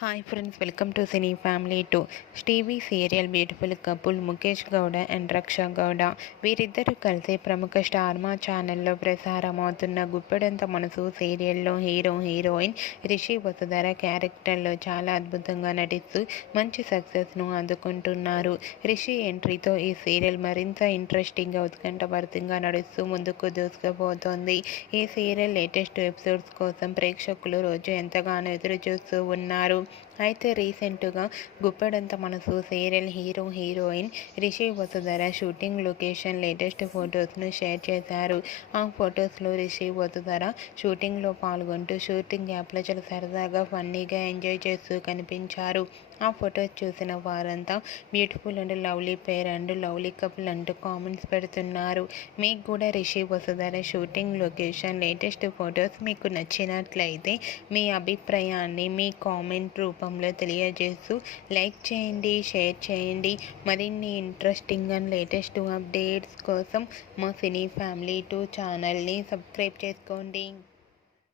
Hi friends, welcome to cine family 2. TV serial beautiful couple Mukesh Gowda and Raksha Gowda వీరిద్దరూ కలిసి ప్రముఖ star మా ఛానల్లో ప్రసారమవుతున్న గుప్పెడంత మనసు సీరియల్లో హీరోయిన్ రిషి వసుధర క్యారెక్టర్లో చాలా అద్భుతంగా నటిస్తూ మంచి సక్సెస్ను అందుకుంటున్నారు. రిషి ఎంట్రీతో ఈ సీరియల్ మరింత ఇంట్రెస్టింగ్గా ఉత్కంఠభరితంగా నడుస్తూ ముందుకు దూసుకుపోతోంది. ఈ సీరియల్ లేటెస్ట్ ఎపిసోడ్స్ కోసం ప్రేక్షకులు రోజు ఎంతగానో ఎదురు చూస్తూ ఉన్నారు. అయితే రీసెంట్గా Guppedantha Manasu serial heroine Rishi Vasudhara shooting location latest ఫొటోస్ను షేర్ చేశారు. ఆ ఫొటోస్లో రిషి వసుధర షూటింగ్లో పాల్గొంటూ షూటింగ్ యాప్లో చాలా సరదాగా ఫన్నీగా ఎంజాయ్ చేస్తూ కనిపించారు. ఆ ఫొటోస్ చూసిన వారంతా beautiful and lovely pair and lovely couple అంటూ కామెంట్స్ పెడుతున్నారు. మీకు కూడా Rishi Vasudhara shooting location latest photos మీకు నచ్చినట్లయితే మీ అభిప్రాయాన్ని మీ కామెంట్ రూపంలో తెలియజేస్తూ లైక్ చేయండి, షేర్ చేయండి. మరిన్ని ఇంట్రెస్టింగ్ అండ్ లేటెస్ట్ అప్డేట్స్ కోసం మా సినీ ఫ్యామిలీ 2 ఛానల్ని సబ్స్క్రైబ్ చేసుకోండి.